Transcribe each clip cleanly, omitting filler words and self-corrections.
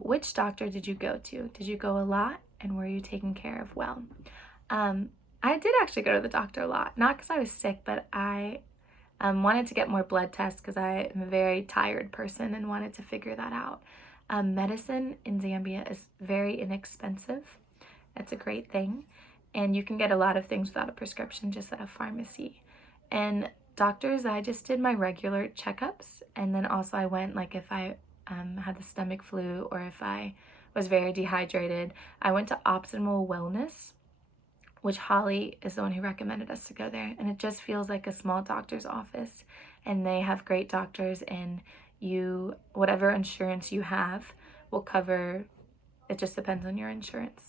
Which doctor did you go to? Did you go a lot, and were you taken care of well? I did actually go to the doctor a lot, not because I was sick, but I wanted to get more blood tests because I am a very tired person and wanted to figure that out. Medicine in Zambia is very inexpensive. That's a great thing. And you can get a lot of things without a prescription just at a pharmacy. And doctors, I just did my regular checkups. And then also I went, like if I had the stomach flu or if I was very dehydrated, I went to Optimal Wellness, which Holly is the one who recommended us to go there. And it just feels like a small doctor's office. And they have great doctors, and whatever insurance you have will cover, it just depends on your insurance.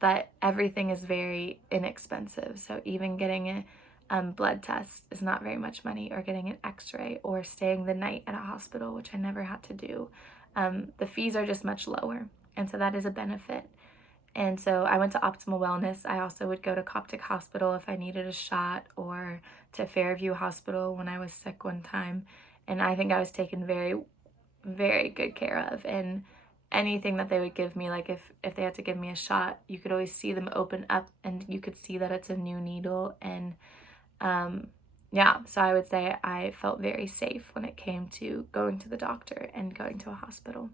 But everything is very inexpensive. So even getting a blood test is not very much money, or getting an x-ray, or staying the night at a hospital, which I never had to do. The fees are just much lower. And so that is a benefit. And so I went to Optimal Wellness. I also would go to Coptic Hospital if I needed a shot, or to Fairview Hospital when I was sick one time. And I think I was taken very, very good care of. And anything that they would give me, like if they had to give me a shot, you could always see them open up and you could see that it's a new needle. And yeah, so I would say I felt very safe when it came to going to the doctor and going to a hospital.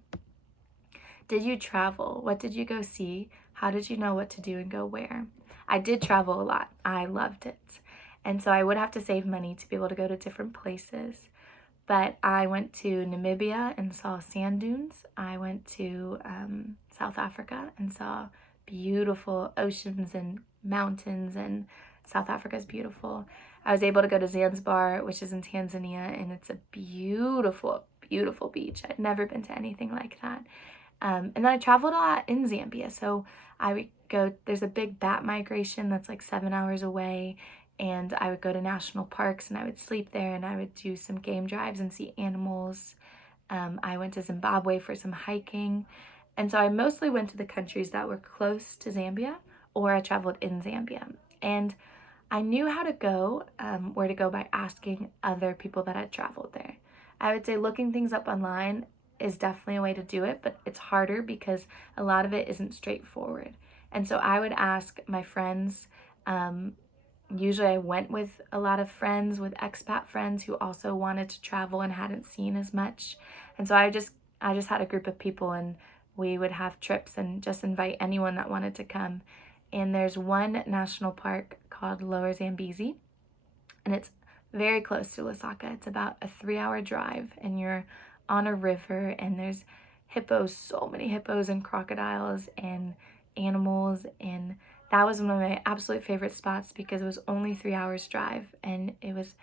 Did you travel? What did you go see? How did you know what to do and go where? I did travel a lot. I loved it. And so I would have to save money to be able to go to different places. But I went to Namibia and saw sand dunes. I went to South Africa and saw beautiful oceans and mountains, and South Africa is beautiful. I was able to go to Zanzibar, which is in Tanzania, and it's a beautiful, beautiful beach. I'd never been to anything like that. And then I traveled a lot in Zambia. So I would go, there's a big bat migration that's like 7 hours away. And I would go to national parks and I would sleep there, and I would do some game drives and see animals. I went to Zimbabwe for some hiking. And so I mostly went to the countries that were close to Zambia, or I traveled in Zambia. And I knew how to go, where to go, by asking other people that had traveled there. I would say looking things up online is definitely a way to do it, but it's harder because a lot of it isn't straightforward. And so I would ask my friends. Usually I went with a lot of friends, with expat friends who also wanted to travel and hadn't seen as much. And so I just had a group of people, and we would have trips and just invite anyone that wanted to come. And there's one national park called Lower Zambezi, and it's very close to Lusaka. It's about a 3-hour drive, and you're on a river, and there's hippos, so many hippos and crocodiles and animals. And that was one of my absolute favorite spots because it was only 3 hours drive, and it was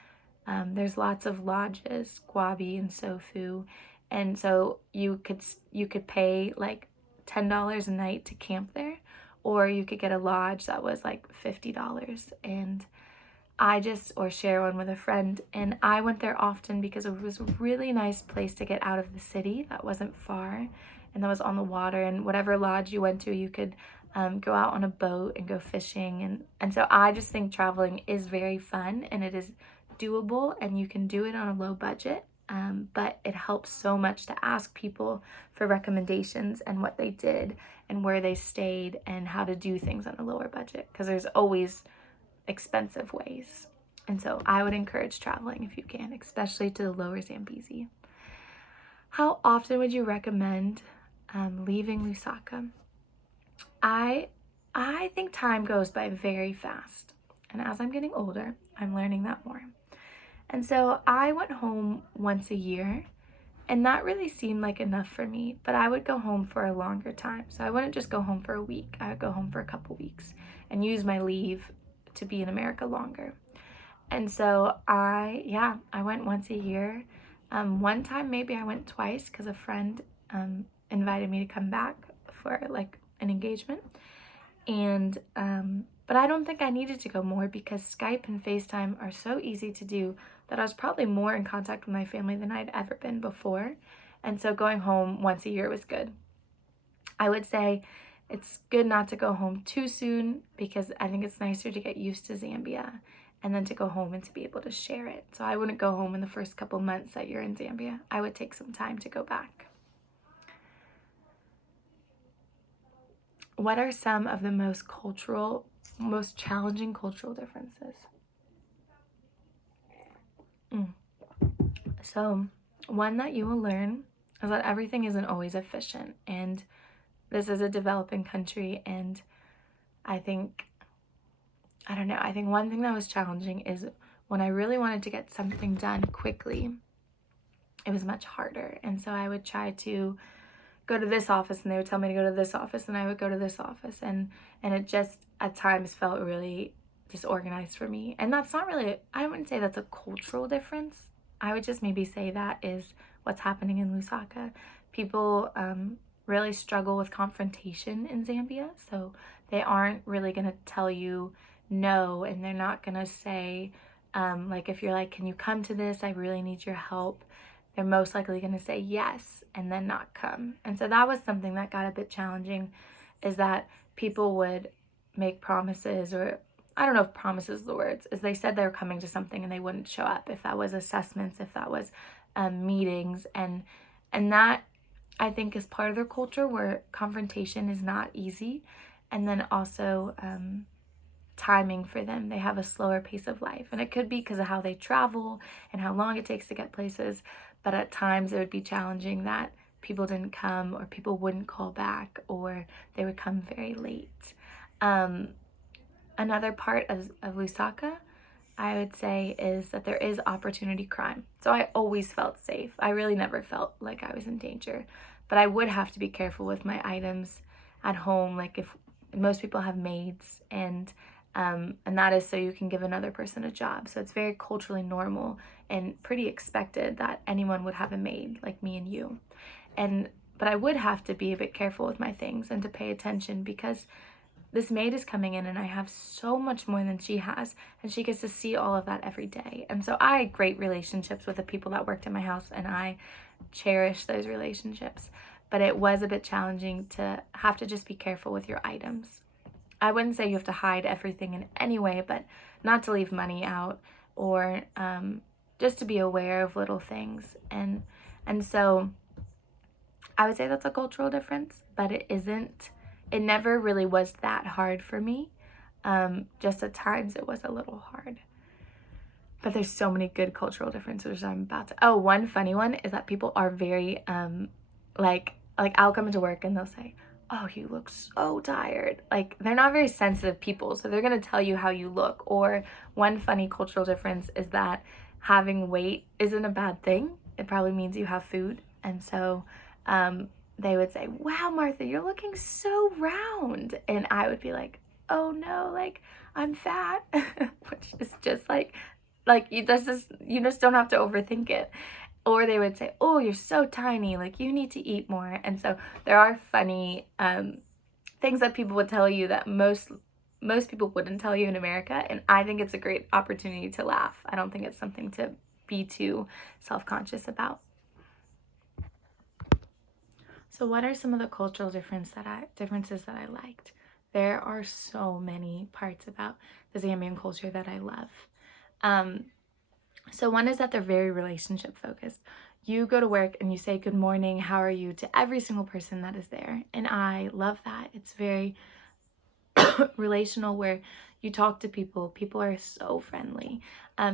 there's lots of lodges, Gwabi and Sofu, and so you could pay like $10 a night to camp there, or you could get a lodge that was like $50, and or share one with a friend. And I went there often because it was a really nice place to get out of the city that wasn't far and that was on the water. And whatever lodge you went to, you could go out on a boat and go fishing. And so I just think traveling is very fun, and it is doable, and you can do it on a low budget. But it helps so much to ask people for recommendations and what they did and where they stayed and how to do things on a lower budget, because there's always expensive ways. And so I would encourage traveling if you can, especially to the Lower Zambezi. How often would you recommend leaving Lusaka? I think time goes by very fast, and as I'm getting older, I'm learning that more. And so I went home once a year, and that really seemed like enough for me, but I would go home for a longer time. So I wouldn't just go home for a week. I would go home for a couple weeks and use my leave to be in America longer. And so I went once a year. One time maybe I went twice because a friend invited me to come back for like an engagement. And but I don't think I needed to go more because Skype and FaceTime are so easy to do that I was probably more in contact with my family than I'd ever been before. And so going home once a year was good. I would say it's good not to go home too soon because I think it's nicer to get used to Zambia and then to go home and to be able to share it. So I wouldn't go home in the first couple months that you're in Zambia. I would take some time to go back. what are some of the most challenging cultural differences? So one that you will learn is that everything isn't always efficient, and this is a developing country, and I think one thing that was challenging is when I really wanted to get something done quickly, it was much harder. And so I would try to go to this office and they would tell me to go to this office, and I would go to this office, and it just at times felt really disorganized for me. And that's not really, I wouldn't say that's a cultural difference. I would just maybe say that is what's happening in Lusaka. People really struggle with confrontation in Zambia, so they aren't really going to tell you no, and they're not going to say, like if you're like, can you come to this? I really need your help. They're most likely going to say yes and then not come. And so that was something that got a bit challenging, is that people would make promises, or I don't know if promises is the words, is they said they were coming to something and they wouldn't show up, if that was assessments, if that was meetings, and that I think is part of their culture, where confrontation is not easy. And then also timing for them, they have a slower pace of life, and it could be because of how they travel and how long it takes to get places, but at times it would be challenging that people didn't come, or people wouldn't call back, or they would come very late. Another part of Lusaka, I would say, is that there is opportunity crime. So I always felt safe. I really never felt like I was in danger, but I would have to be careful with my items at home. Like if most people have maids, and that is so you can give another person a job. So it's very culturally normal and pretty expected that anyone would have a maid, like me and you. But I would have to be a bit careful with my things and to pay attention, because this maid is coming in and I have so much more than she has, and she gets to see all of that every day. And so I had great relationships with the people that worked in my house, and I cherish those relationships. But it was a bit challenging to have to just be careful with your items. I wouldn't say you have to hide everything in any way, but not to leave money out, or just to be aware of little things. And so I would say that's a cultural difference, but it never really was that hard for me. Just at times it was a little hard. But there's so many good cultural differences I'm about to. Oh, one funny one is that people are very like I'll come into work and they'll say, oh, you look so tired. Like, they're not very sensitive people, so they're gonna tell you how you look. Or one funny cultural difference is that having weight isn't a bad thing. It probably means you have food. And so they would say, wow, Martha, you're looking so round. And I would be like, oh no, like I'm fat, which is just like you just don't have to overthink it. Or they would say, oh, you're so tiny, like you need to eat more. And so there are funny things that people would tell you that most people wouldn't tell you in America. And I think it's a great opportunity to laugh. I don't think it's something to be too self-conscious about. So what are some of the cultural differences that I liked? There are so many parts about the Zambian culture that I love. So one is that they're very relationship focused. You go to work and you say good morning, how are you, to every single person that is there. And I love that. It's very relational, where you talk to people. People are so friendly.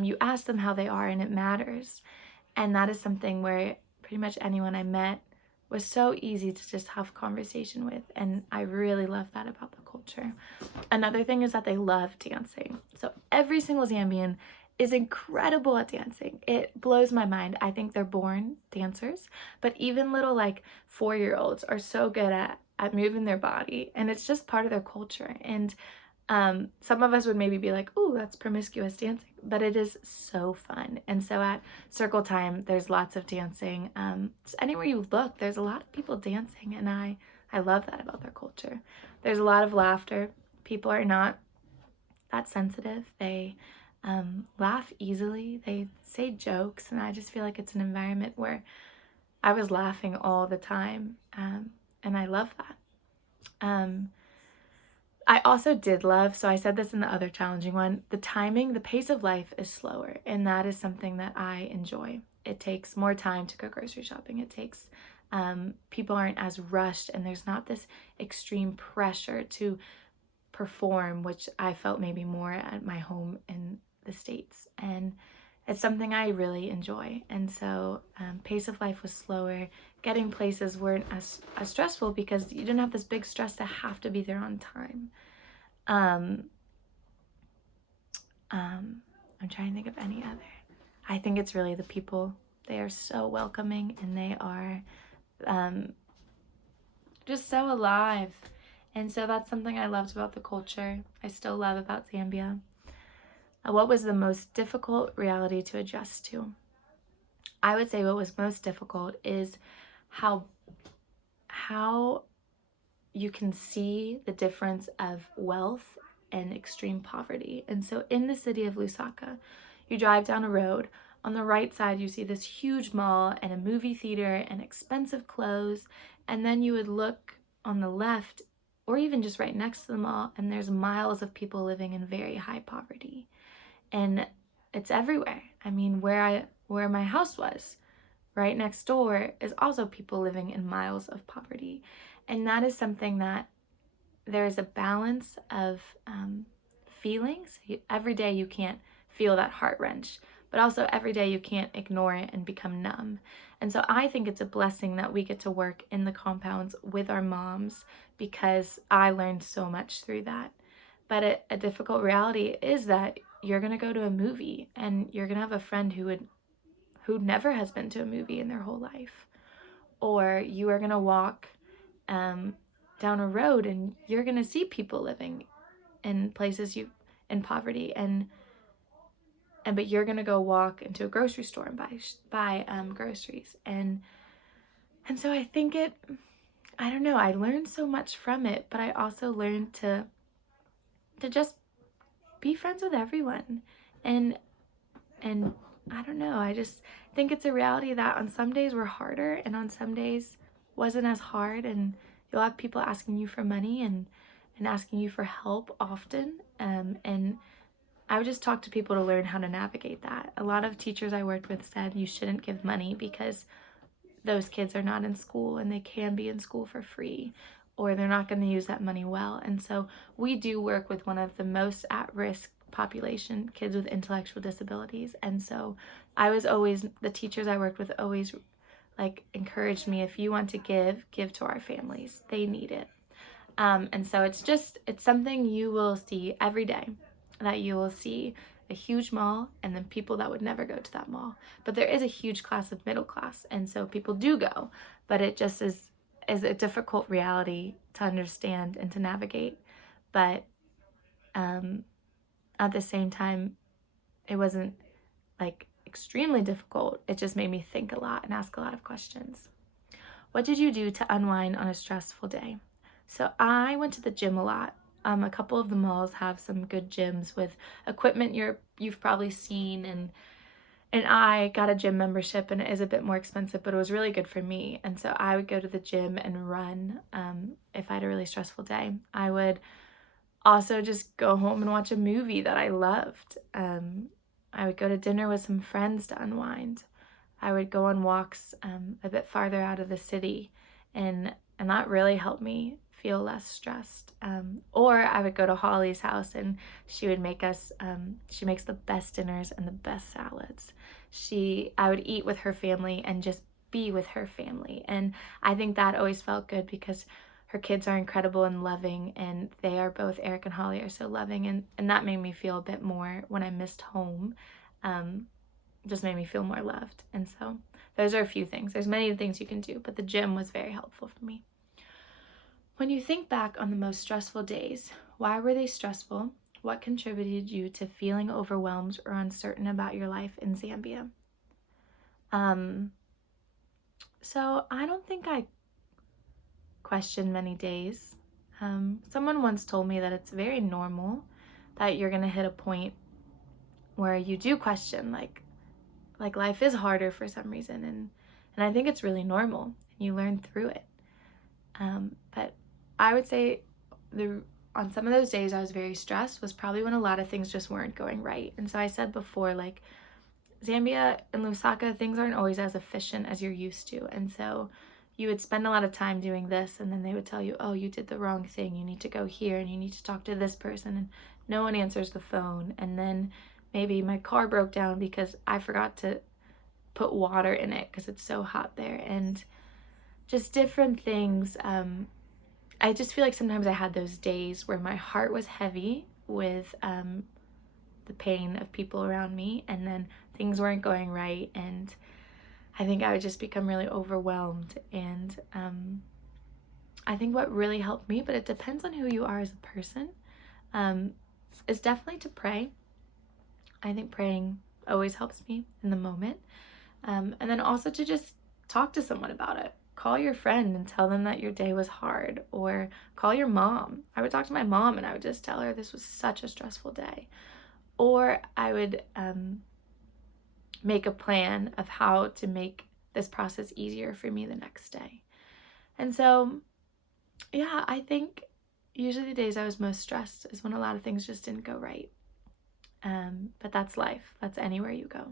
You ask them how they are, and it matters. And that is something where pretty much anyone I met was so easy to just have a conversation with. And I really love that about the culture. Another thing is that they love dancing. So every single Zambian is incredible at dancing. It blows my mind. I think they're born dancers, but even little like 4-year-olds are so good at moving their body, and it's just part of their culture. And some of us would maybe be like, oh, that's promiscuous dancing, but it is so fun. And so at circle time, there's lots of dancing. Just anywhere you look, there's a lot of people dancing, and I love that about their culture. There's a lot of laughter. People are not that sensitive. They laugh easily. They say jokes, and I just feel like it's an environment where I was laughing all the time, and I love that. I also did love, so I said this in the other challenging one, the timing, the pace of life is slower, and that is something that I enjoy. It takes more time to go grocery shopping. It takes People aren't as rushed, and there's not this extreme pressure to perform, which I felt maybe more at my home in the States. And it's something I really enjoy. And so pace of life was slower. Getting places weren't as stressful because you didn't have this big stress to have to be there on time. I'm trying to think of any other. I think it's really the people. They are so welcoming, and they are just so alive. And so that's something I loved about the culture. I still love about Zambia. What was the most difficult reality to adjust to? I would say what was most difficult is how you can see the difference of wealth and extreme poverty. And so in the city of Lusaka, you drive down a road. On the right side, you see this huge mall and a movie theater and expensive clothes. And then you would look on the left, or even just right next to the mall, and there's miles of people living in very high poverty. And it's everywhere. I mean, where my house was, right next door, is also people living in miles of poverty. And that is something that there is a balance of feelings. Every day you can't feel that heart wrench, but also every day you can't ignore it and become numb. And so I think it's a blessing that we get to work in the compounds with our moms, because I learned so much through that. But a difficult reality is that you're going to go to a movie and you're going to have a friend who never has been to a movie in their whole life. Or you are going to walk down a road and you're going to see people living in places in poverty, but you're going to go walk into a grocery store and buy groceries. And so I think I don't know, I learned so much from it, but I also learned to just be friends with everyone. And I don't know, I just think it's a reality that on some days we're harder and on some days wasn't as hard, and you'll have people asking you for money and asking you for help often. And I would just talk to people to learn how to navigate that. A lot of teachers I worked with said you shouldn't give money because those kids are not in school and they can be in school for free, or they're not going to use that money well. And so we do work with one of the most at-risk population, kids with intellectual disabilities. And so the teachers I worked with always encouraged me, if you want to give to our families. They need it. And so it's something you will see every day, that you will see a huge mall and then people that would never go to that mall. But there is a huge class of middle class, and so people do go, but it just is a difficult reality to understand and to navigate. But at the same time, it wasn't extremely difficult. It just made me think a lot and ask a lot of questions. What did you do to unwind on a stressful day? So I went to the gym a lot. A couple of the malls have some good gyms with equipment you've probably seen, and I got a gym membership, and it is a bit more expensive, but it was really good for me. And so I would go to the gym and run if I had a really stressful day. I would also just go home and watch a movie that I loved. I would go to dinner with some friends to unwind. I would go on walks a bit farther out of the city, and that really helped me feel less stressed. Or I would go to Holly's house, and she would make us, she makes the best dinners and the best salads. I would eat with her family and just be with her family. And I think that always felt good because her kids are incredible and loving, and they are both, Eric and Holly are so loving, and that made me feel a bit more when I missed home. Just made me feel more loved. And so those are a few things. There's many things you can do, but the gym was very helpful for me. When you think back on the most stressful days, why were they stressful? What contributed you to feeling overwhelmed or uncertain about your life in Zambia? So I don't think I questioned many days. Someone once told me that it's very normal that you're gonna hit a point where you do question, like life is harder for some reason, and I think it's really normal, and you learn through it. But I would say on some of those days I was very stressed was probably when a lot of things just weren't going right. And so I said before, Zambia and Lusaka, things aren't always as efficient as you're used to. And so you would spend a lot of time doing this, and then they would tell you, oh, you did the wrong thing. You need to go here and you need to talk to this person, and no one answers the phone. And then maybe my car broke down because I forgot to put water in it because it's so hot there, and just different things. I just feel like sometimes I had those days where my heart was heavy with the pain of people around me, and then things weren't going right, and I think I would just become really overwhelmed. And I think what really helped me, but it depends on who you are as a person, is definitely to pray. I think praying always helps me in the moment. And then also to just talk to someone about it. Call your friend and tell them that your day was hard, or call your mom. I would talk to my mom and I would just tell her this was such a stressful day. Or I would make a plan of how to make this process easier for me the next day. And so, yeah, I think usually the days I was most stressed is when a lot of things just didn't go right. But that's life. That's anywhere you go.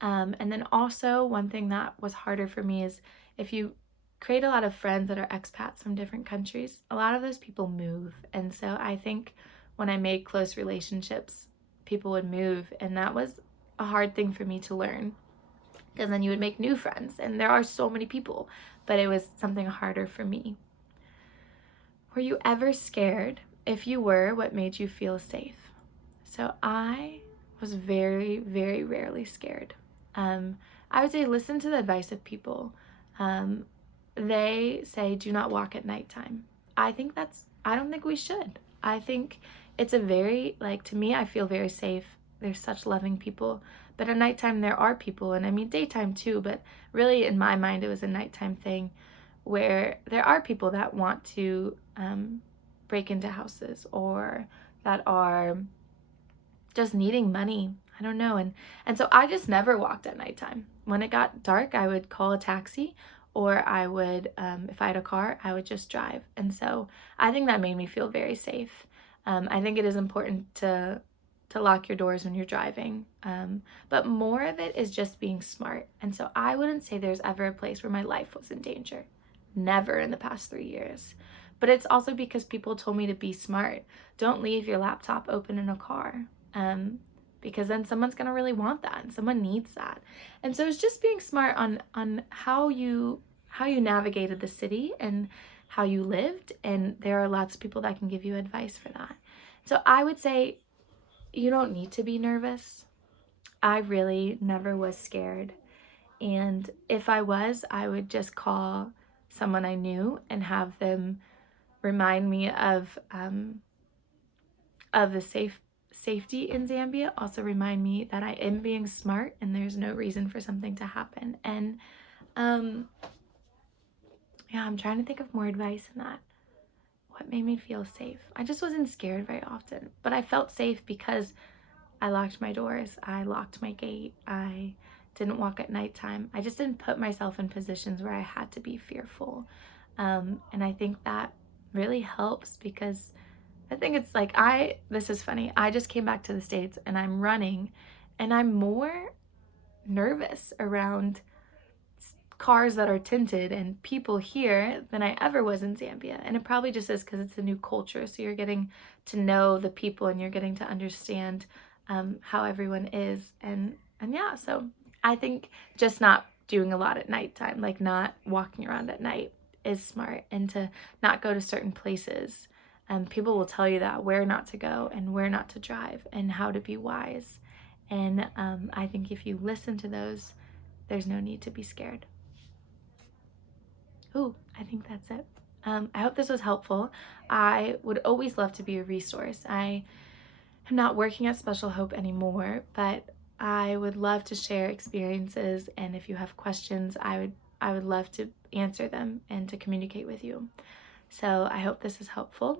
And then also one thing that was harder for me is if you create a lot of friends that are expats from different countries, a lot of those people move. And so I think when I made close relationships, people would move, and that was a hard thing for me to learn, because then you would make new friends, and there are so many people, but it was something harder for me. Were you ever scared? If you were, what made you feel safe? So I was very, very rarely scared. I would say listen to the advice of people. They say do not walk at nighttime. I don't think we should. I think it's a very, to me, I feel very safe. There's such loving people. But at nighttime there are people, and I mean daytime too, but really in my mind it was a nighttime thing, where there are people that want to break into houses, or that are just needing money. I don't know. And so I just never walked at nighttime. When it got dark, I would call a taxi, or I would, if I had a car, I would just drive. And so I think that made me feel very safe. I think it is important to lock your doors when you're driving. But more of it is just being smart. And so I wouldn't say there's ever a place where my life was in danger. Never in the past 3 years. But it's also because people told me to be smart. Don't leave your laptop open in a car. Because then someone's going to really want that, and someone needs that. And so it's just being smart on how you navigated the city and how you lived, and there are lots of people that can give you advice for that. So I would say you don't need to be nervous. I really never was scared. And if I was, I would just call someone I knew and have them remind me of the safety in Zambia. Also remind me that I am being smart and there's no reason for something to happen. And yeah, I'm trying to think of more advice in that. What made me feel safe? I just wasn't scared very often, but I felt safe because I locked my doors, I locked my gate, I didn't walk at nighttime. I just didn't put myself in positions where I had to be fearful. And I think that really helps, because I think it's this is funny. I just came back to the States and I'm running, and I'm more nervous around cars that are tinted and people here than I ever was in Zambia. And it probably just is because it's a new culture. So you're getting to know the people and you're getting to understand how everyone is. And yeah, so I think just not doing a lot at nighttime, not walking around at night, is smart, and to not go to certain places. People will tell you that, where not to go and where not to drive and how to be wise. And I think if you listen to those, there's no need to be scared. Ooh, I think that's it. I hope this was helpful. I would always love to be a resource. I am not working at Special Hope anymore, but I would love to share experiences, and if you have questions, I would love to answer them and to communicate with you. So I hope this is helpful.